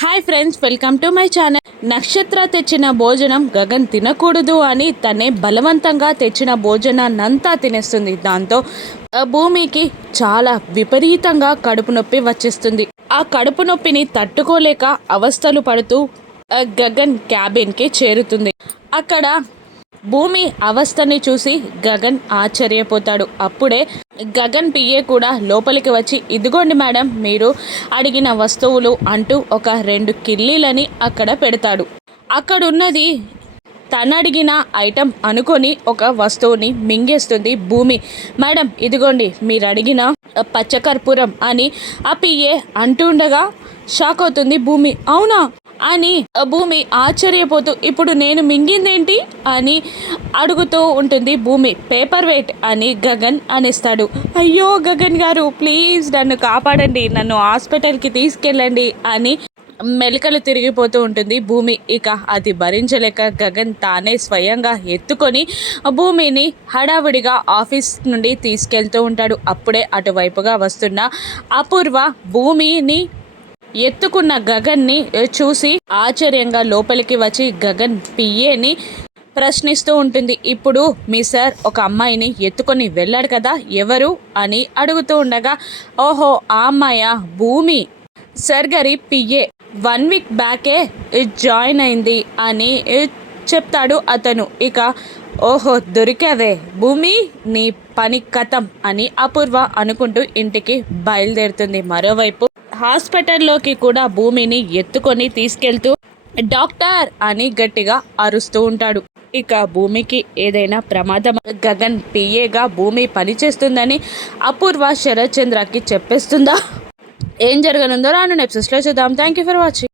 Hi friends, welcome to my channel. నక్షత్ర తెచ్చిన భోజనం గగన్ తినకూడదు అని తనే బలవంతంగా తెచ్చిన భోజనాన్నంతా తినేస్తుంది. దాంతో భూమికి చాలా విపరీతంగా కడుపు నొప్పి వచ్చేస్తుంది. ఆ కడుపు నొప్పిని తట్టుకోలేక అవస్థలు పడుతూ గగన్ క్యాబిన్కి చేరుతుంది. అక్కడ భూమి అవస్థని చూసి గగన్ ఆశ్చర్యపోతాడు. అప్పుడే గగన్ పిఏ కూడా లోపలికి వచ్చి, ఇదిగోండి మేడం మీరు అడిగిన వస్తువులు అంటూ ఒక 2 కిల్లీలని అక్కడ పెడతాడు. అక్కడున్నది తనడిగిన ఐటెం అనుకొని ఒక వస్తువుని మింగేస్తుంది భూమి. మేడం ఇదిగోండి మీరు అడిగిన పచ్చకర్పూరం అని ఆ పిఏ అంటుండగా షాక్ అవుతుంది భూమి. అవునా అని భూమి ఆశ్చర్యపోతూ, ఇప్పుడు నేను మింగిందేంటి అని అడుగుతూ ఉంటుంది భూమి. పేపర్ వెయిట్ అని గగన్ అనేస్తాడు. అయ్యో గగన్ గారు ప్లీజ్ నన్ను కాపాడండి, నన్ను హాస్పిటల్కి తీసుకెళ్ళండి అని మెలికలు తిరిగిపోతూ ఉంటుంది భూమి. ఇక అది భరించలేక గగన్ తానే స్వయంగా ఎత్తుకొని భూమిని హడావిడిగా ఆఫీస్ నుండి తీసుకెళ్తూ ఉంటాడు. అప్పుడే అటువైపుగా వస్తున్న అపూర్వ భూమిని ఎత్తుకున్న గగన్ని చూసి ఆశ్చర్యంగా లోపలికి వచ్చి గగన్ పిఏని ప్రశ్నిస్తూ ఉంటుంది. ఇప్పుడు మీ సార్ ఒక అమ్మాయిని ఎత్తుకొని వెళ్ళాడు కదా, ఎవరు అని అడుగుతూ ఉండగా, ఓహో ఆ అమ్మాయ భూమి సార్ గారి పిఏ 1 వీక్ బ్యాకే జాయిన్ అయింది అని చెప్తాడు అతను. ఇక ఓహో దొరికావే భూమి, నీ పని కథం అని అపూర్వ అనుకుంటూ ఇంటికి బయలుదేరుతుంది. మరోవైపు హాస్పిటల్లోకి కూడా భూమిని ఎత్తుకొని తీసుకెళ్తూ డాక్టర్ అని గట్టిగా అరుస్తూ ఉంటాడు. ఇక భూమికి ఏదైనా ప్రమాదం గగన్ పిఏగా భూమి పనిచేస్తుందని అపూర్వ శరత్ చంద్రకి చెప్పేస్తుందా? ఏం జరగనుందో రాను ఎపిసోడ్స్లో చూద్దాం. Thank you for watching.